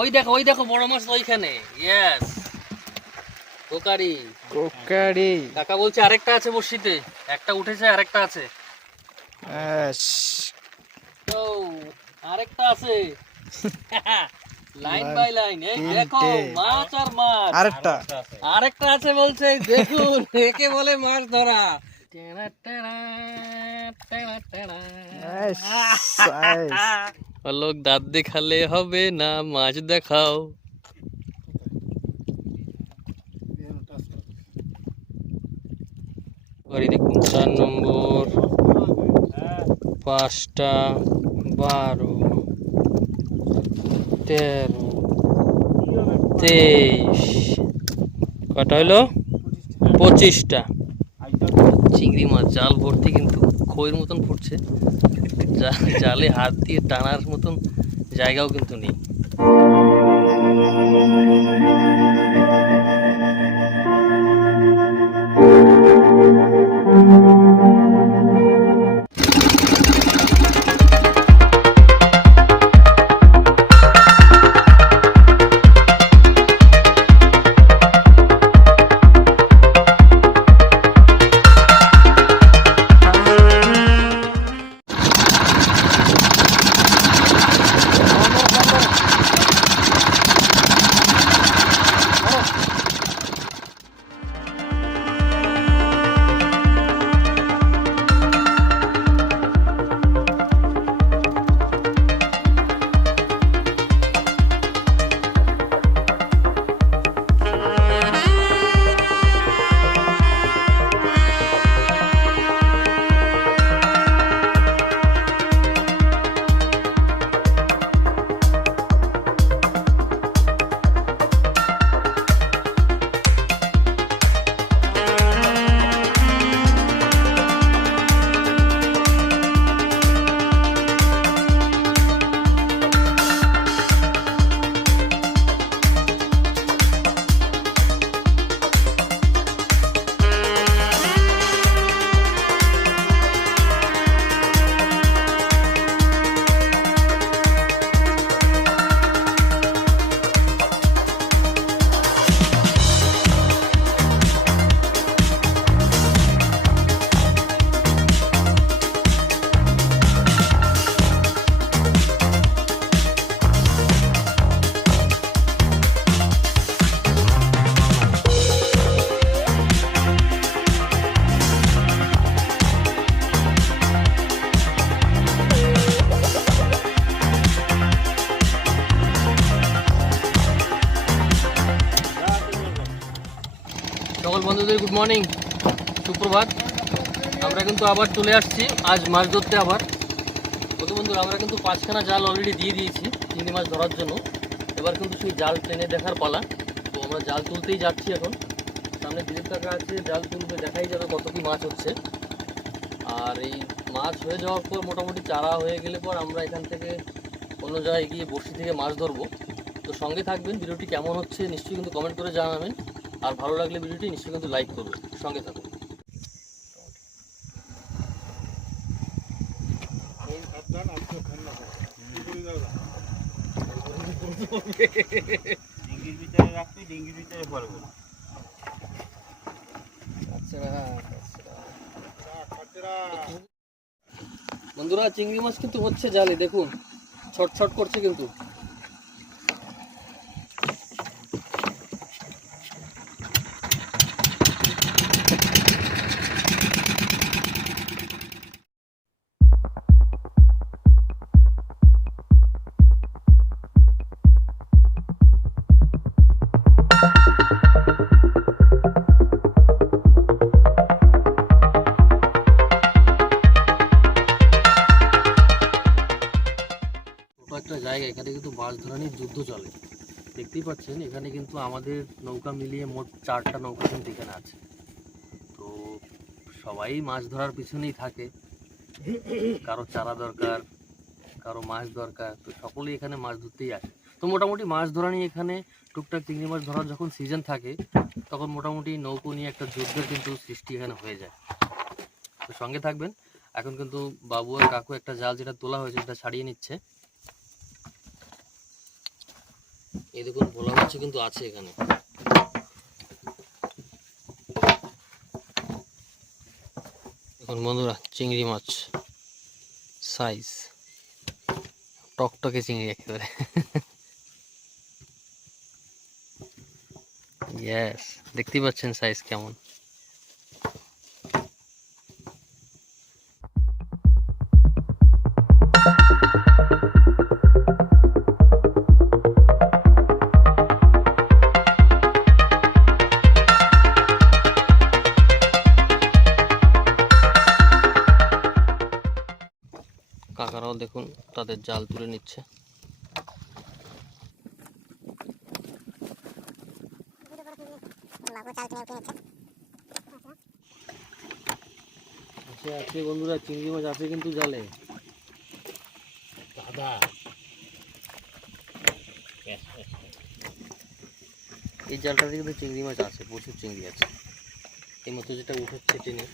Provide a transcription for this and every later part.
ওই দেখো বড় মাছ ওইখানে। Yes, crockery. কোকারি কাকা বলছে আরেকটা আছে বড়শিতে, একটা উঠেছে আরেকটা আছে। ও আরেকটা আছে। Line by line. এই দেখো মাছ আর মাছ। আরেকটা আছে বলছে, দেখুন একে বলে মাছ ধরা। লোক দাঁত দেখালে হবে না, মাছ দেখাও। দেখুন 4 নম্বর, 5টা, 12, 13, 23, কটা হলো? 25টা চিংড়ি মাছ। জাল ভর্তি, কিন্তু খইয়ের মতন ফুটছে। জালে হাত দিয়ে টানার মতন জায়গাও কিন্তু নেই। সকল বন্ধুদের গুড মর্নিং, সুপ্রভাত। আমরা কিন্তু আবার চলে আসছি আজ মাছ ধরতে। আবার কত বন্ধুরা, আমরা কিন্তু 5খানা জাল অলরেডি দিয়ে দিয়েছি চিংড়ি মাছ ধরার জন্য। এবার কিন্তু সেই জাল টেনে দেখার পালা। তো আমরা জাল তুলতেই যাচ্ছি এখন। সামনে দিলীপ কাকা আছে, জাল তুলবে, দেখাই যাবে কত কি মাছ হচ্ছে। আর এই মাছ হয়ে যাওয়ার পর মোটামুটি চারা হয়ে গেলে পর আমরা এখান থেকে অন্য জায়গায় গিয়ে বড়শি থেকে মাছ ধরবো। তো সঙ্গে থাকবেন। ভিডিওটি কেমন হচ্ছে নিশ্চয়ই কিন্তু কমেন্ট করে জানাবেন। আর ভালো লাগলে ভিডিওটি নিশ্চয়ই কিন্তু লাইক করবে। সঙ্গে থাকুন। বন্ধুরা, চিংড়ি মাছ কিন্তু হচ্ছে জালে, দেখুন ছটছট করছে কিন্তু। একটা জায়গা, এখানে কিন্তু মাছ ধরা নিয়ে যুদ্ধ চলে। দেখতেই পাচ্ছেন এখানে কিন্তু আমাদের নৌকা মিলিয়ে মোট 4টা নৌকা কিন্তু এখানে আছে। তো সবাই মাছ ধরার পিছনেই থাকে। কারো চারা দরকার, কারো মাছ দরকার, তো সকলেই এখানে মাছ ধরতেই আসে। তো মোটামুটি মাছ ধরা নিয়ে এখানে টুকটাক চিংড়ি মাছ ধরার যখন সিজন থাকে তখন মোটামুটি নৌকো নিয়ে একটা যুদ্ধের কিন্তু সৃষ্টি এখানে হয়ে যায়। তো সঙ্গে থাকবেন। এখন কিন্তু বাবু আর কাকু একটা জাল যেটা তোলা হয়েছে সেটা ছাড়িয়ে নিচ্ছে। এই দেখুন ভোলা মাছও কিন্তু আছে এখানে। এখন বন্ধুরা চিংড়ি মাছ সাইজ টকটকে চিংড়ি একেবারে। ইয়েস, দেখতেই পাচ্ছেন সাইজ কেমন। কাকারাও দেখুন তাদের জাল তুলে নিচ্ছে। আছে বন্ধুরা, চিংড়ি মাছ আছে কিন্তু জালে। দাদা এই জালটাতে কিন্তু চিংড়ি মাছ আছে, প্রচুর চিংড়ি আছে। এই মতো যেটা উঠেছে টেনে,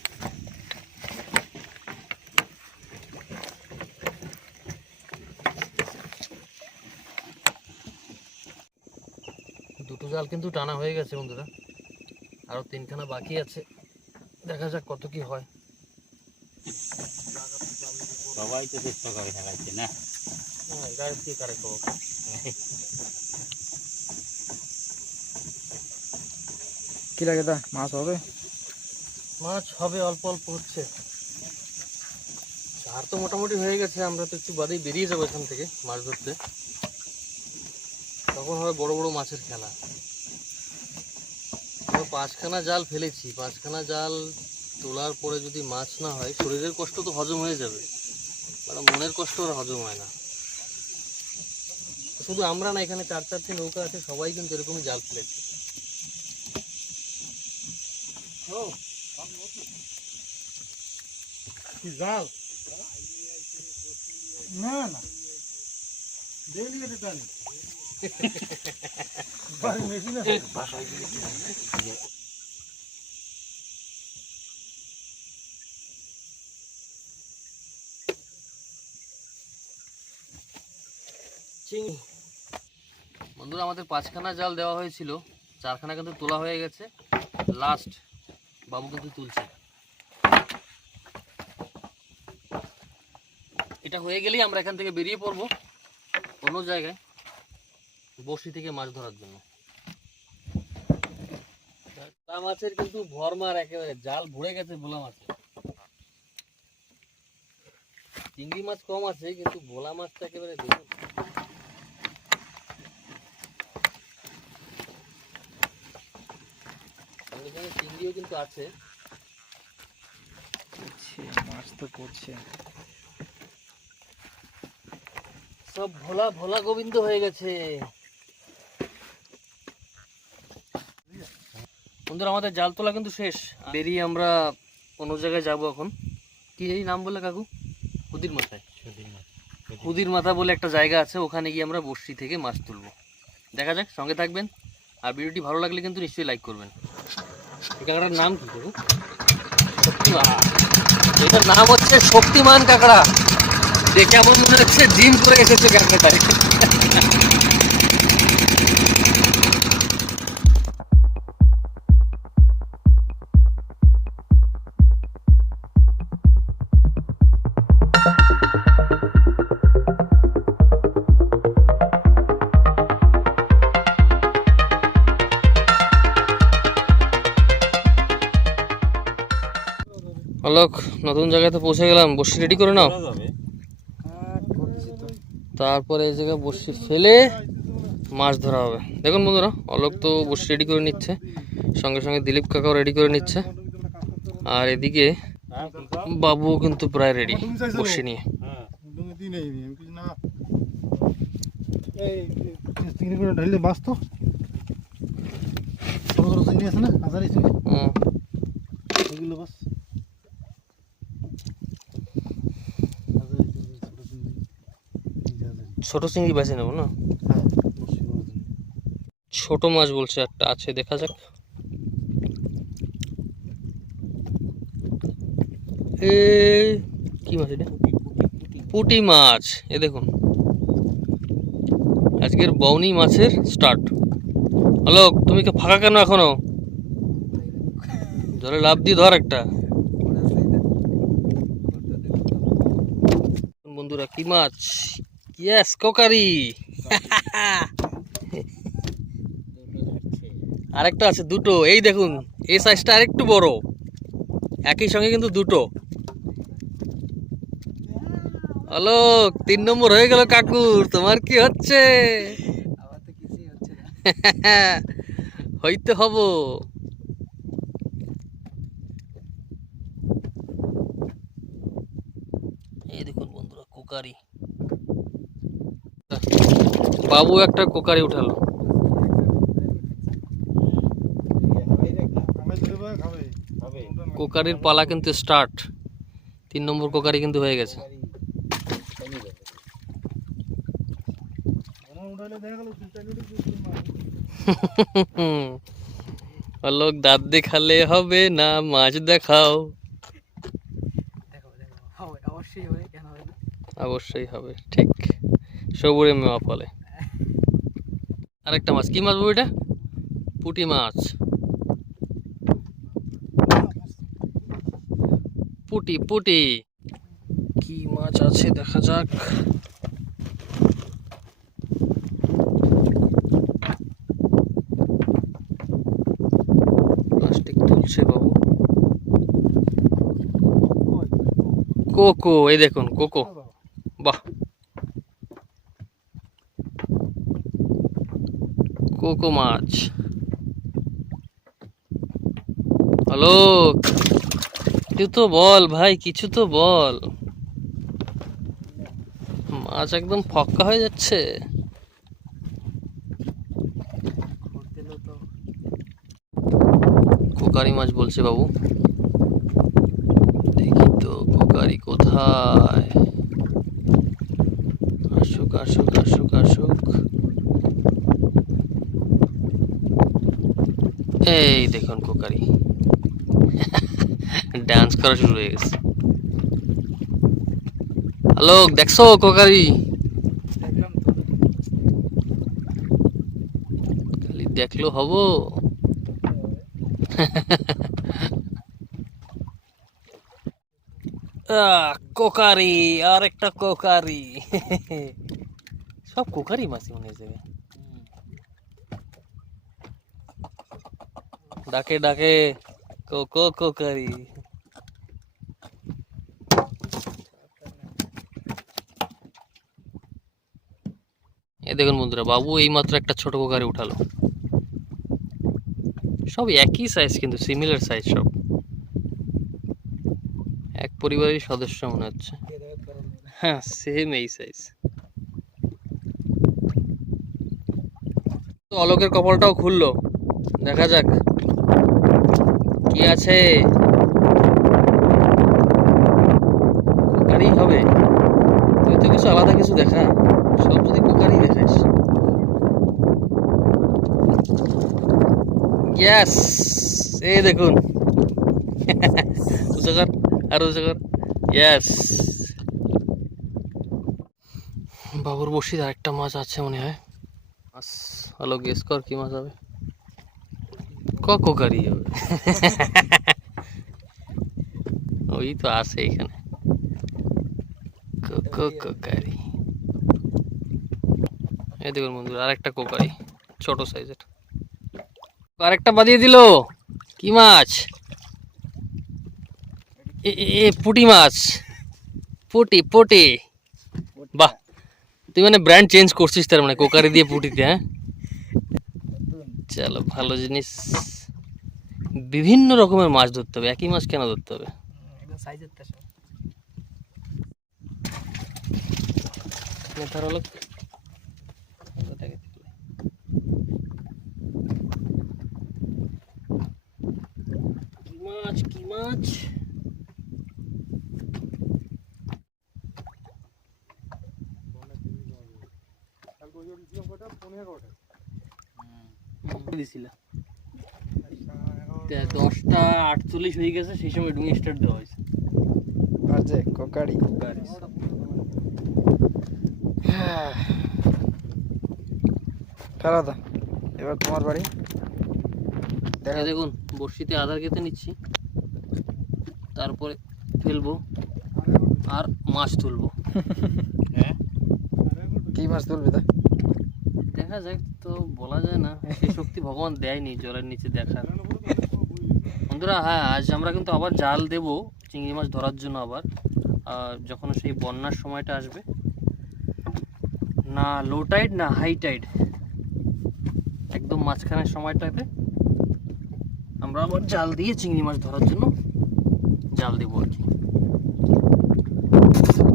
দুটো জাল কিন্তু টানা হয়ে গেছে বন্ধুরা, আরো 3খানা বাকি আছে। দেখা যাক কত কি হয়। সবাই তো চেষ্টা করে দেখাচ্ছে না। হ্যাঁ, এটা কি করে করব। কি লাগে দা, মাছ হবে? মাছ হবে, অল্প অল্প হচ্ছে। চার তো মোটামুটি হয়ে গেছে, আমরা তো একটু বাদেই বেরিয়ে যাবো এখান থেকে মাছ ধরতে। তখন হবে বড় বড় মাছের খেলা। আমরা 5খানা জাল ফেলেছি, 5খানা জাল তোলার পরে যদি মাছ না হয়, শরীরের কষ্ট তো হজম হয়ে যাবে, আর মনের কষ্ট আর হজম হয় না। শুধু আমরা না, এখানে 4-4টি নৌকা আছে, সবাই কিন্তু এরকমই জাল ফেলেছে। জাল না না দেইলি কেটে টানি বাড়ি মেশিন আছে বাসায় গিয়ে বন্ধুরা আমাদের 5খানা জাল দেওয়া হয়েছিল, 4খানা কিন্তু তোলা হয়ে গেছে। লাস্ট বাবু কিন্তু তুলছে। এটা হয়ে গেলেই আমরা এখান থেকে বেরিয়ে পড়বো অন্য জায়গায় বড়শি থেকে মাছ ধরার জন্য। ভোলা মাছের কিন্তু ভরমার, একেবারে জাল ভরে গেছে ভোলা মাছের। চিংড়ি মাছ কম আছে, কিন্তু ভোলা মাছটা একেবারে দেখুন। এখানে চিংড়িও কিন্তু আছে, মাছ তো করছে। সব ভোলা ভোলা গোবিন্দ হয়ে গেছে। বন্ধুরা আমাদের জাল তোলা কিন্তু শেষ, বেরিয়ে আমরা অন্য জায়গায় যাব এখন। কি এই নাম বলে কাকু? হুদির মাথায়। হুদির মাথা বলে একটা জায়গা আছে, ওখানে গিয়ে আমরা বড়শি থেকে মাছ তুলবো। দেখা যাক, সঙ্গে থাকবেন। আর ভিডিওটি ভালো লাগলে কিন্তু নিশ্চয়ই লাইক করবেন। এই কাঁকড়ার নাম কি কাকু? শক্তিমান। এটার নাম হচ্ছে শক্তিমান কাঁকড়া। দেখে আমার মনে হচ্ছে জিম করে এসেছে কাঁকড়াটায়। অলোক, নতুন জায়গাতে পৌঁছে গেলাম, বড়শি রেডি করে নাও। তারপরে এই জায়গায় বড়শি ফেলে মাছ ধরা হবে। দেখুন বন্ধুরা, অলোক তো বড়শি রেডি করে নিচ্ছে, সঙ্গে সঙ্গে দিলীপ কাকাও রেডি করে নিচ্ছে, আর এদিকে বাবুও কিন্তু প্রায় রেডি বড়শি নিয়ে। ঢাললে বাস তো ছোট ছোট চিংড়ি আছে না, হাজারি চিংড়ি, ওগুলো বাস। ছোট চিংড়ি বেছে নেবো না, ছোট মাছ বলছে একটা আছে, দেখা যাক। কি মাছ এটা? পুঁটি মাছ। এ দেখুন আজকের বউনি মাছের স্টার্ট। আলোক, তুমি কি ফাঁকা কেন এখনো? জলে লাফ দিয়ে ধর একটা। বন্ধুরা কি মাছ? Yes, crockery. আরেকটা আছে, দুটো। এই দেখুন, এই সাইজটা আরেকটু বড়, একই সঙ্গে কিন্তু দুটো। আলোক, 3 নম্বর হয়ে গেল কাকুর। তোমার কি হচ্ছে? হইতে হব। এই দেখুন বন্ধুরা, কোকারি। বাবু একটা কোকারি উঠালো। কোকারির পালা কিন্তু স্টার্ট। 3 নম্বর কোকারি কিন্তু হয়ে গেছে। আলোক, দাঁত দেখালে হবে না, মাছ দেখাও। অবশ্যই হবে, ঠিক। সবুরে মেওয়া ফলে। আরেকটা মাছ, কি মাছ বাবু এটা? পুঁটি মাছ। পুঁটি পুঁটি। কি মাছ আছে দেখা যাক। প্লাস্টিক তুলছে বাবু। কোকো, এই দেখুন কোকো। বাহ, কোকো মাছ। হ্যালো, কিছু তো বল ভাই, কিছু তো বল। মাছ একদম ফক্কা হয়ে যাচ্ছে। কোকারি মাছ বলছে বাবু। দেখি তো কোকারি কোথায়। আসুক আসুক আসুক আসুক। এই দেখুন কোকারি। ডান্স করা শুরু হয়ে গেছে। হ্যালো, দেখছো কোকারি? খালি দেখলো হবো? কোকারি, আর একটা কোকারি। সব কোকারি মাছই মনে হয়েছে। ডাকে ডাকে কোকো কোকারি। এই দেখুন বন্ধুরা, বাবু এই মাত্র একটা ছোট কোকারি উঠালো। সব একই সাইজ, কিন্তু সিমিলার সাইজ সব। এক পরিবারের সদস্য মনে হচ্ছে। হ্যাঁ, সেম এই সাইজ। তো অলোকের কপালটাও খুললো, দেখা যাক কি আছে। কোকারি হবে? তুই তো কিছু আলাদা কিছু দেখা, সব যদি কোকারি দেখাস। ইয়েস, এই দেখুন। উজাগার আর উজাগার। ইয়েস, বাবুর বসির আরেকটা মাছ আছে মনে হয়। মাছ, হ্যালো, গেস কর কি মাছ হবে? কোকারি হবে। ওই তো আছে এখানে, কোকারি। এই দেখুন বন্ধুরা, আরেকটা কোকারি, ছোট সাইজের। আরেকটা বাদিয়ে দিল। কি মাছ? পুঁটি মাছ। পুঁটি পুঁটি। বাহ, তুই মানে ব্র্যান্ড চেঞ্জ করছিস তার মানে, কোকারি দিয়ে পুঁটিতে। হ্যাঁ, চলো, ভালো জিনিস। বিভিন্ন রকমের মাছ ধরতে হবে, একই মাছ কেন ধরতে হবে? কি মাছ, কি মাছ? দিছিলা 10:48 হয়ে গেছে, সেই সময় ডুমি স্টার্ট দেওয়া হয়েছে। বাজে কোকারি। ফেলা দাও, এবার তোমার বাড়ি। এই দেখুন বড়শিতে আধার কেটে নিচ্ছি, তারপরে ফেলবো আর মাছ তুলবো। হ্যাঁ কি মাছ তুলবে তা? দেখা যাক, তো বলা যায় না, সেই শক্তি ভগবান দেয়নি জলের নিচে দেখার। বন্ধুরা হ্যাঁ, আজ আমরা কিন্তু আবার জাল দেব চিংড়ি মাছ ধরার জন্য আবার, যখন সেই বন্যার সময়টা আসবে, না লো টাইড না হাই টাইড, একদম মাঝখানের সময়টাতে আমরা আবার জাল দিয়ে চিংড়ি মাছ ধরার জন্য জাল দেবো আর কি।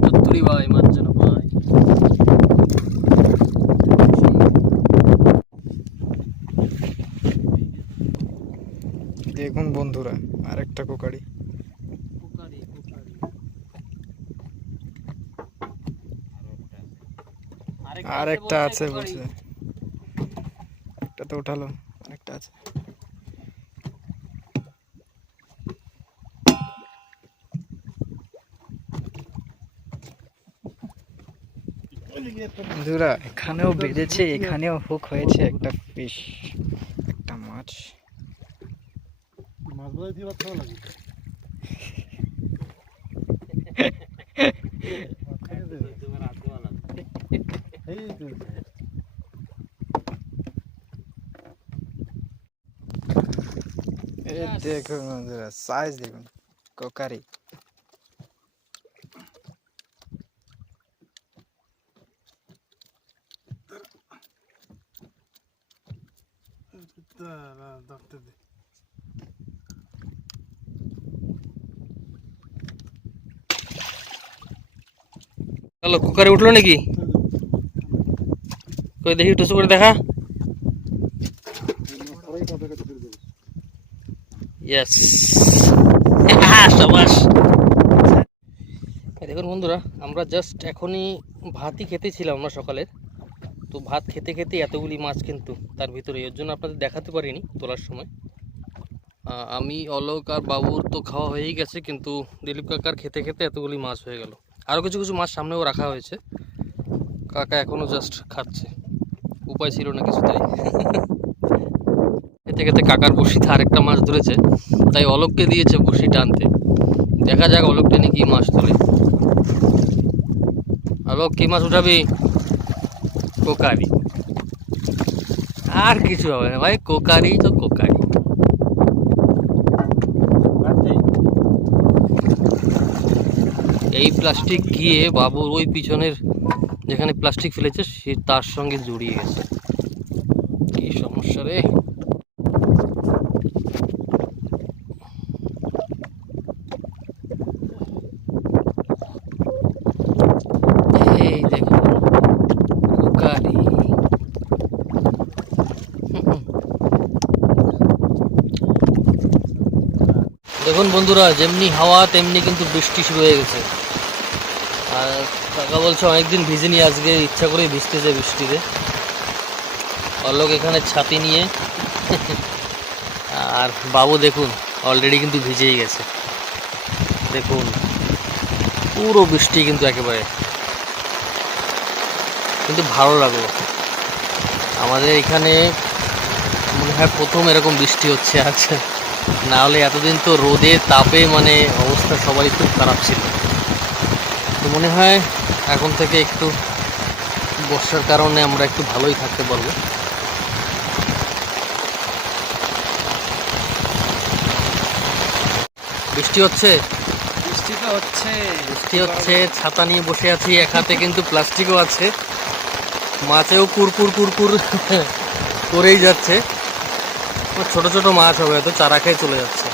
চত্তুরি ভাই মাছ যেন ভাই। দেখুন বন্ধুরা, আরেকটা কোকারি। আরেকটা আছে বলছে, একটা তো উঠালো, আরেকটা আছে। বন্ধুরা এখানেও বেজেছে, এখানেও হুক হয়েছে একটা ফিশ, একটা মাছ। মাছ বলে দিয়ে ভালো লাগে। এই দেখুন বন্ধুরা, সাইজ দেখুন, কোকারি। চলো কুকারে উঠলো নাকি? কই দেখি টুসু করে দেখা। ইয়েস, শাবাশ। দেখুন বন্ধুরা, আমরা জাস্ট এখনই ভাতই খেতেছিলাম আমরা সকালের, তো ভাত খেতে খেতে এতগুলি মাছ কিন্তু তার ভিতরে, এর জন্য আপনাদের দেখাতে পারিনি তোলার সময়। আমি অলোক আর বাবুর তো খাওয়া হয়েই গেছে, কিন্তু দিলীপ কাকার খেতে খেতে এতগুলি মাছ হয়ে গেল। আরও কিছু কিছু মাছ সামনেও রাখা হয়েছে, কাকা এখনও জাস্ট খাচ্ছে, উপায় ছিল না কিছু তাই। খেতে খেতে কাকার বড়শিতে আরেকটা মাছ ধরেছে, তাই অলোককে দিয়েছে বড়শি টানতে। দেখা যাক অলোক টেনে কি মাছ তোলে। অলোক কি মাছ উঠাবি? কোকারি, আর কিছু হবে না ভাই, কোকারি তো কোকারি। এই প্লাস্টিক গিয়ে বাবুর ওই পিছনের যেখানে প্লাস্টিক ফেলেছে সে তার সঙ্গে জড়িয়ে গেছে, কি সমস্যা রে। এই দেখুন কোকারি। দেখুন বন্ধুরা, যেমনি হাওয়া তেমনি কিন্তু বৃষ্টি শুরু হয়ে গেছে। আর কাকা বলছে অনেকদিন ভিজিনি, আজকে ইচ্ছা করে ভিজতেছে বৃষ্টিতে। অলোক এখানে ছাতি নিয়ে, আর বাবু দেখুন অলরেডি কিন্তু ভিজেই গেছে। দেখুন পুরো বৃষ্টি কিন্তু একেবারে, কিন্তু ভালো লাগলো। আমাদের এখানে মনে হয় প্রথম এরকম বৃষ্টি হচ্ছে আজ, না হলে এতদিন তো রোদে তাপে মানে অবস্থা সবাই খুব খারাপ ছিল। তো মনে হয় এখন থেকে একটু বর্ষার কারণে আমরা একটু ভালোই থাকতে পারবো। বৃষ্টি হচ্ছে, বৃষ্টি তো হচ্ছে, বৃষ্টি হচ্ছে, ছাতা নিয়ে বসে আছি, এক হাতে কিন্তু প্লাস্টিকও আছে, মাছেও কুরকুর কুরকুর করেই যাচ্ছে। ছোট ছোট মাছ হবে, হয়তো চারা খেয়ে চলে যাচ্ছে।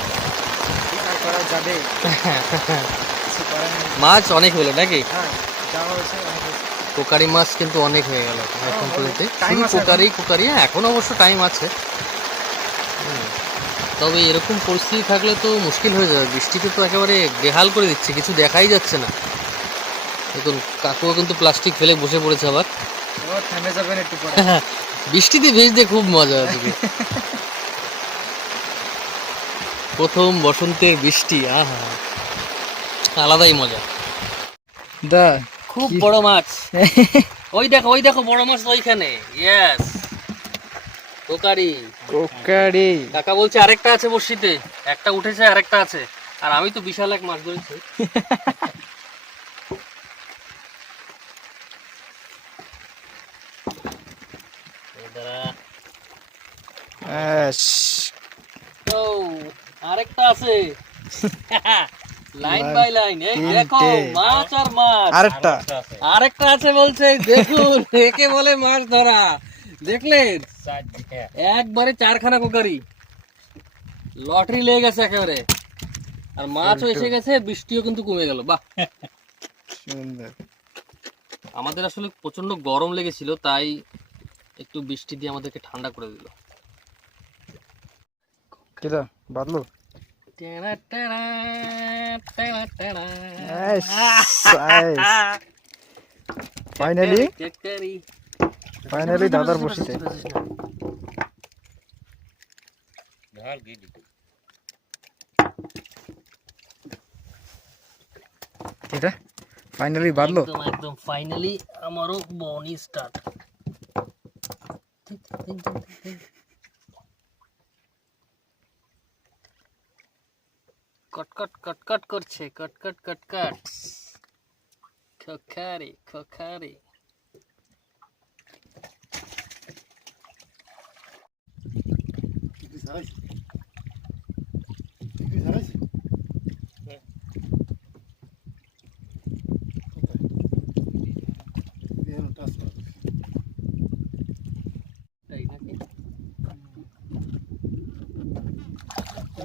মাছ অনেক হলো নাকি? কোকারি মাছ কিন্তু অনেক হয়ে গেল এখন পর্যন্ত, কোকারি এখন অবশ্য টাইম আছে। তবে এরকম পরিস্থিতি থাকলে তো মুশকিল হয়ে যাবে, বৃষ্টিতে তো একেবারে বেহাল করে দিচ্ছে, কিছু দেখাই যাচ্ছে না। দেখুন কাকুও কিন্তু প্লাস্টিক ফেলে বসে পড়েছে আবার। থেমে যাবেন একটু পরে। বৃষ্টিতে ভিজতে খুব মজা আছে। প্রথম বসন্তের বৃষ্টি, আহা আলাদাই মজা। খুব বড় মাছ, ওই দেখো বড় মাছ ওইখানে। Yes, crockery. কোকারি। কাকা বলছে আরেকটা আছে বড়শিতে, একটা উঠেছে আরেকটা আছে, আর আমি তো বিশাল এক মাছ ধরেছি। আস, ও আরেকটা আছে। লাইন লাইন, বাই লাইন, এই দেখো তিনটে। মাছ আর মাছ। আরেকটা। আরেকটা আছে বলছে, এই দেখুন একে বলে মাছ ধরা। দেখলেন একবারে 4খানা কোকারি, লটারি লেগে গেছে একেবারে। আর মাছও এসে গেছে, বৃষ্টিও কিন্তু কমে গেল। বাহ, সুন্দর। আমাদের আসলে প্রচন্ড গরম লেগেছিল, তাই একটু বৃষ্টি দিয়ে আমাদেরকে ঠান্ডা করে দিল। কিটা বাদলো? টেনা টেনা, টেনা টেনা। ফাইনালি কোকারি। ফাইনালি দাদার বসিতে। ধর গিলি কিটা ফাইনালি বাদলো। একদম একদম ফাইনালি আমারও বনি স্টার্ট। কটকট কটকট করছে, কটকট কটকট। খোখারি খোখারি। তাই নাকি?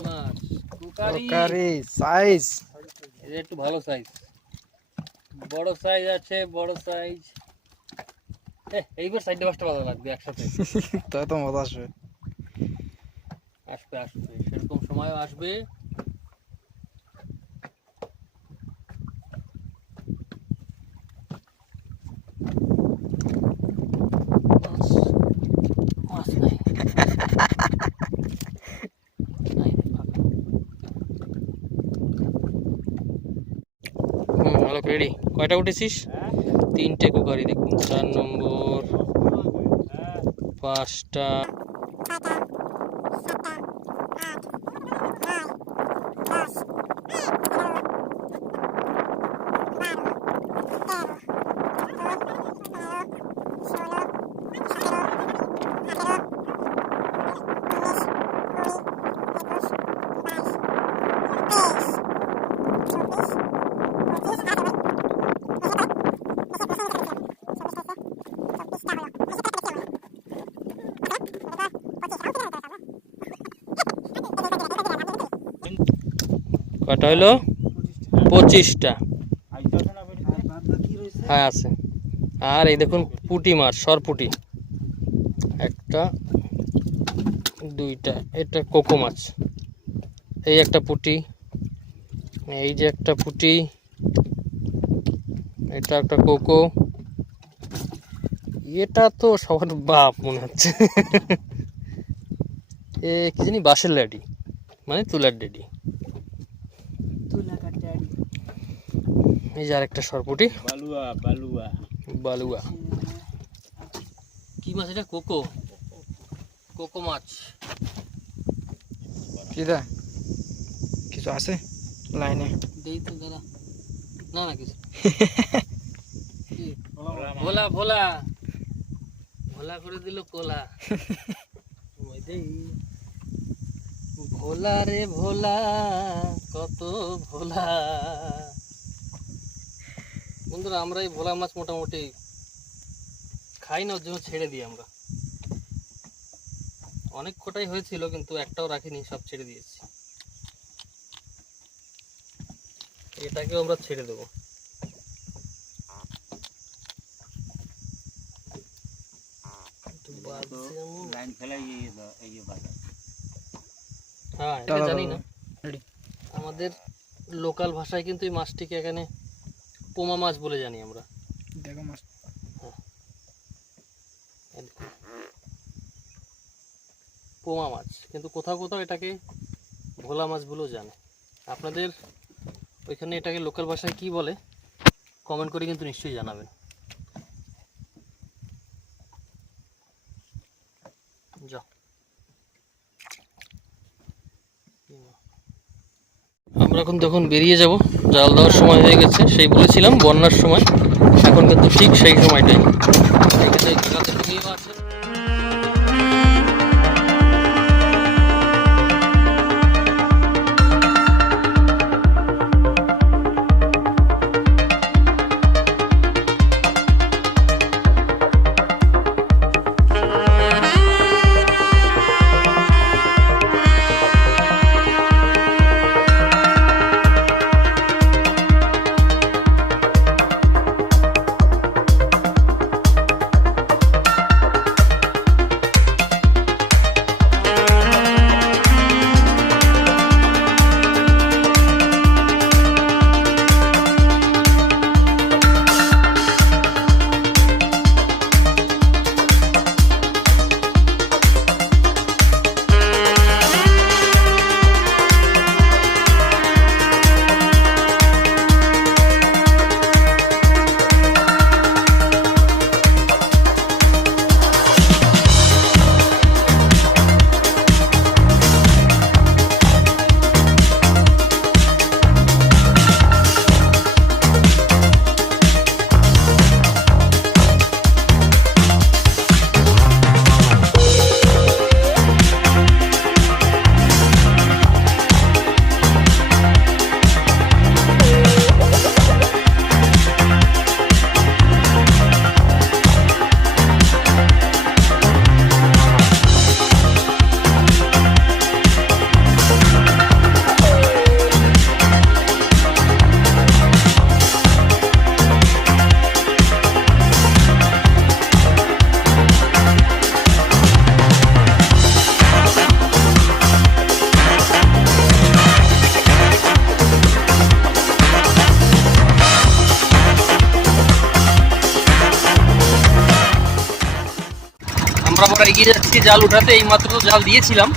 মাছ, কোকারি। Crockery size. এটা একটু ভালো সাইজ, বড় সাইজ আছে, বড় সাইজ। এইবার সাইডে পাঁচটা বাজা লাগবে একসাথে। তাই তো মজা আসবে। আসবে আসবে, সেরকম সময় আসবে। মাছ, মাছ নাই। নাই রে, ফাঁকা। আলোক রেডি? কয়টা উঠেছিস? 3টে কোকারি দেখুন, 4 নম্বর, 5টা। কয়টা হইলো? 25টা। হ্যাঁ আছে। আর এই দেখুন পুঁটি মাছ, সরপুঁটি, একটা, 2টা। এটা কোকো মাছ। এই একটা পুঁটি, এই যে একটা পুঁটি, এটা একটা কোকো। এটা তো সবার বাপ মনে হচ্ছে। এ কি জানি, বাঁশের লাঠি, মানে তুলার ডেডি। এই যে আরেকটা সরপুঁটি, বালুয়া বালুয়া বালুয়া। কি মাছ এটা? কোকো, কোকো মাছ। কিটা কিছু আছে লাইনে? দেই তো দাদা। না না কিছু। কি? ভোলা ভোলা ভোলা করে দিল কোলা। ওই দেই। ভোলা রে ভোলা, কত ভোলা। বন্ধুরা, আমরা এই ভোলা মাছ মোটামুটি খাই না, ওর জন্য ছেড়ে দিই আমরা। অনেক কটাই হয়েছিল, কিন্তু একটাও রাখিনি, সব ছেড়ে দিয়েছি। এটাকেও আমরা ছেড়ে দেবো। লাইন ফেলাই এই বাজার হ্যাঁ, এটা জানি না। আমাদের লোকাল ভাষায় কিন্তু এই মাছটিকে এখানে পোমা মাছ বলে জানি আমরা। দেখো মাছ পোমা মাছ, কিন্তু কোথাও কোথাও এটাকে ভোলা মাছ বলেও জানে। আপনাদের ওইখানে এটাকে লোকাল ভাষায় কি বলে কমেন্ট করে কিন্তু নিশ্চয়ই জানাবেন। যাও। আমরা এখন বেরিয়ে যাব, জাল দেওয়ার সময় হয়ে গেছে। সেই বলেছিলাম বন্যার সময়, এখন কিন্তু ঠিক সেই সময়টাই। এখানে গাছের নিয়ম আছে। আমরা এগিয়ে যাচ্ছি জাল উঠাতে। এই মাত্র তো জাল দিয়েছিলাম,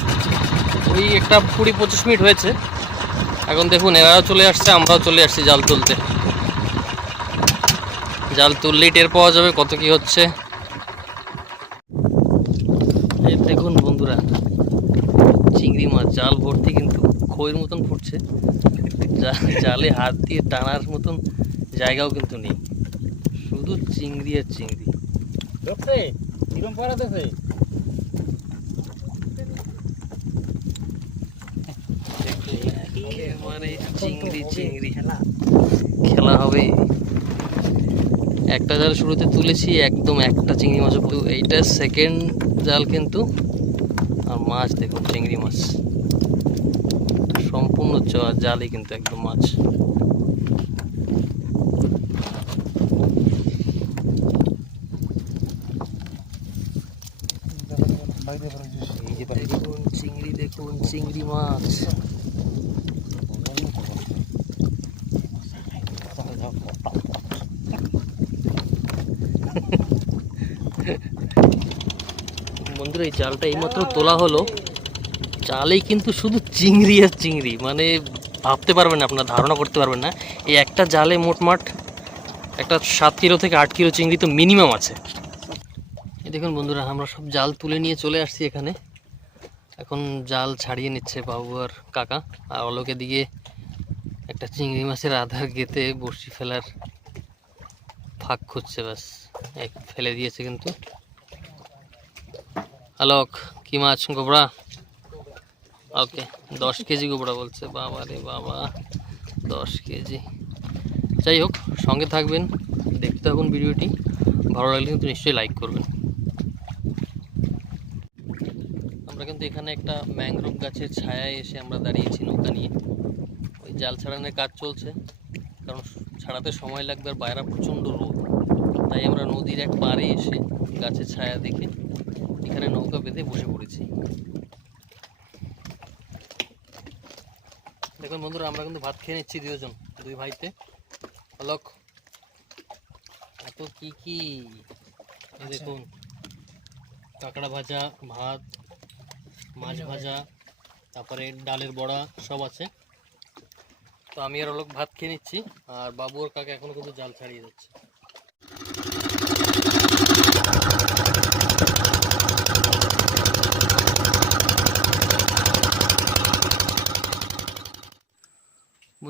ওই একটা 20-25 মিনিট হয়েছে। এখন দেখুন এরাও চলে আসছে, আমরাও চলে আসছি জাল তুলতে। জাল তুললেই টের পাওয়া যাবে কত কি হচ্ছে। এই দেখুন বন্ধুরা, চিংড়ি মাছ জাল ভর্তি, কিন্তু খইয়ের মতন ফুটছে। জালে হাত দিয়ে টানার মতন জায়গাও কিন্তু নেই, শুধু চিংড়ি আর চিংড়ি। চিংড়ি চিংড়ি খেলা হবে। একটা জাল শুরুতে তুলেছি, একদম একটা চিংড়ি মাছ। এইটা সেকেন্ড জাল কিন্তু। আর মাছ দেখুন, চিংড়ি মাছ সম্পূর্ণ জালই কিন্তু একদম মাছ। দেখুন চিংড়ি, দেখুন চিংড়ি মাছ। বন্ধুরা এই জালটা এইমাত্র তোলা হলো, জালেই কিন্তু শুধু চিংড়ি আর চিংড়ি, মানে ভাবতে পারবেন না, আপনার ধারণা করতে পারবেন না। এই একটা জালে মোটমাট একটা 7 কিলো থেকে 8 কিলো চিংড়ি তো মিনিমাম আছে। এই দেখুন বন্ধুরা, আমরা সব জাল তুলে নিয়ে চলে আসছি এখানে। এখন জাল ছাড়িয়ে নিচ্ছে বাবু আর কাকা, আর অলোকে দিকে একটা চিংড়ি মাছের আধার গেতে বড়শি ফেলার ফাঁক খুঁজছে। ব্যাস ফেলে দিয়েছে কিন্তু। আলোক কি মাছ? গোবরা। ওকে, 10 কেজি গোবরা বলছে। বাবা রে বাবা, 10 কেজি। যাই হোক, সঙ্গে থাকবেন, দেখতে থাকুন ভিডিওটি। ভালো লাগলে কিন্তু নিশ্চয়ই লাইক করবেন। আমরা কিন্তু এখানে একটা ম্যাংগ্রোভ গাছের ছায়ায় এসে আমরা দাঁড়িয়েছি নৌকা নিয়ে। ওই জাল ছাড়ানোর কাজ চলছে, কারণ ছাড়াতে সময় লাগবে, আর বাইরে প্রচণ্ড রোদ। তাই আমরা নদীর এক পাড়ে এসে গাছের ছায়া দেখে এখানে নৌকা বেঁধে বসে পড়েছি। দেখুন বন্ধুরা, আমরা কিন্তু ভাত খেয়ে নিচ্ছি দুই ভাইতে। আলোক এত কি কি, দেখুন কাঁকড়া ভাজা, ভাত, মাছ ভাজা, তারপরে ডালের বড়া সব আছে। তো আমি আর আলোক ভাত খেয়ে নিচ্ছি, আর বাবু আর কাকা এখনো কিন্তু জাল ছাড়িয়ে যাচ্ছে।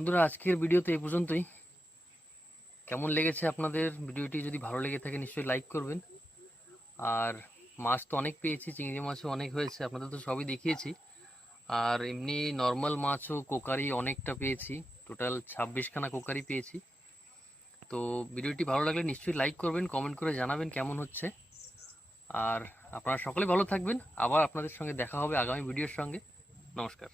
বন্ধুরা, আজকের ভিডিওতে এই পর্যন্তই। কেমন লেগেছে আপনাদের ভিডিওটি? যদি ভালো লেগে থাকে নিশ্চয়ই লাইক করবেন। আর মাছ তো অনেক পেয়েছি, চিংড়ি মাছও অনেক হয়েছে, আপনাদের তো সবই দেখিয়েছি। আর এমনি নর্মাল মাছও কোকারি অনেকটা পেয়েছি, টোটাল 26খানা কোকারি পেয়েছি। তো ভিডিওটি ভালো লাগলে নিশ্চয়ই লাইক করবেন, কমেন্ট করে জানাবেন কেমন হচ্ছে। আর আপনারা সকলে ভালো থাকবেন। আবার আপনাদের সঙ্গে দেখা হবে আগামী ভিডিওর সঙ্গে। নমস্কার।